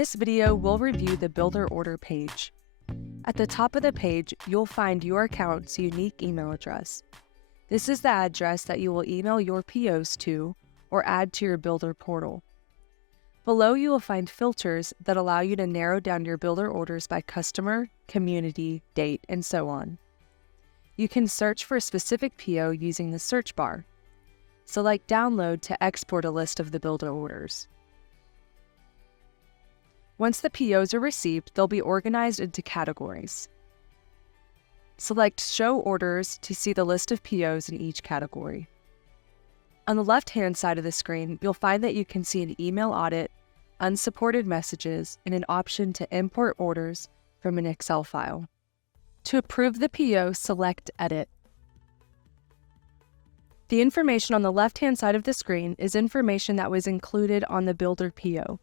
this video, we'll review the builder order page. At the top of the page, you'll find your account's unique email address. This is the address that you will email your POs to or add to your builder portal. Below, you will find filters that allow you to narrow down your builder orders by customer, community, date, and so on. You can search for a specific PO using the search bar. Select Download to export a list of the builder orders. Once the POs are received, they'll be organized into categories. Select Show Orders to see the list of POs in each category. On the left-hand side of the screen, you'll find that you can see an email audit, unsupported messages, and an option to import orders from an Excel file. To approve the PO, select Edit. The information on the left-hand side of the screen is information that was included on the builder PO.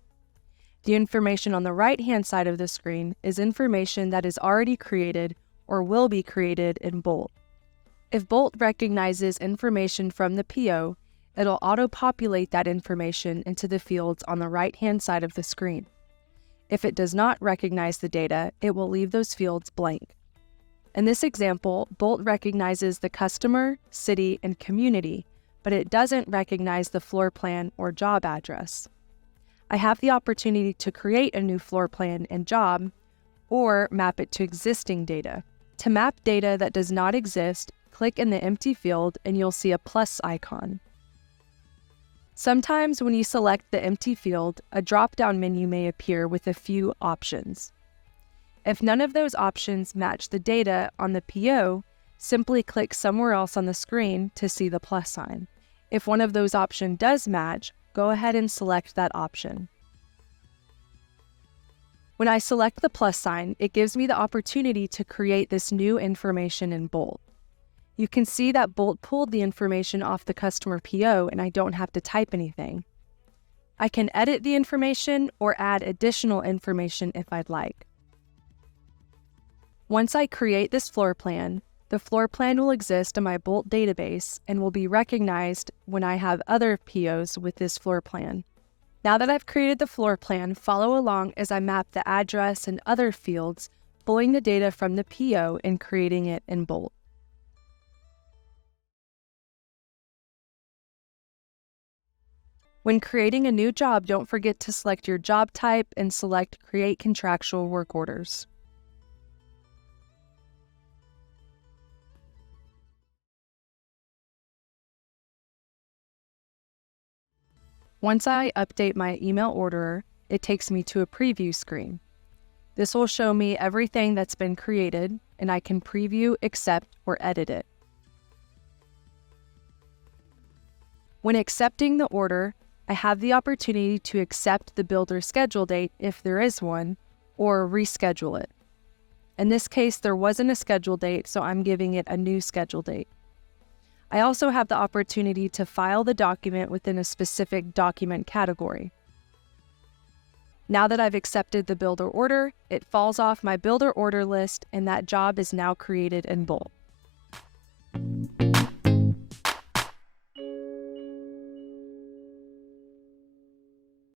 The information on the right-hand side of the screen is information that is already created or will be created in Bolt. If Bolt recognizes information from the PO, it'll auto-populate that information into the fields on the right-hand side of the screen. If it does not recognize the data, it will leave those fields blank. In this example, Bolt recognizes the customer, city, and community, but it doesn't recognize the floor plan or job address. I have the opportunity to create a new floor plan and job, or map it to existing data. To map data that does not exist, click in the empty field and you'll see a plus icon. Sometimes when you select the empty field, a drop-down menu may appear with a few options. If none of those options match the data on the PO, simply click somewhere else on the screen to see the plus sign. If one of those options does match, go ahead and select that option. When I select the plus sign, it gives me the opportunity to create this new information in Bolt. You can see that Bolt pulled the information off the customer PO and I don't have to type anything. I can edit the information or add additional information if I'd like. Once I create this floor plan, the floor plan will exist in my Bolt database and will be recognized when I have other POs with this floor plan. Now that I've created the floor plan, follow along as I map the address and other fields, pulling the data from the PO and creating it in Bolt. When creating a new job, don't forget to select your job type and select Create Contractual Work Orders. Once I update my email orderer, it takes me to a preview screen. This will show me everything that's been created, and I can preview, accept, or edit it. When accepting the order, I have the opportunity to accept the builder schedule date if there is one, or reschedule it. In this case, there wasn't a schedule date, so I'm giving it a new schedule date. I also have the opportunity to file the document within a specific document category. Now that I've accepted the builder order, it falls off my builder order list and that job is now created in Bolt.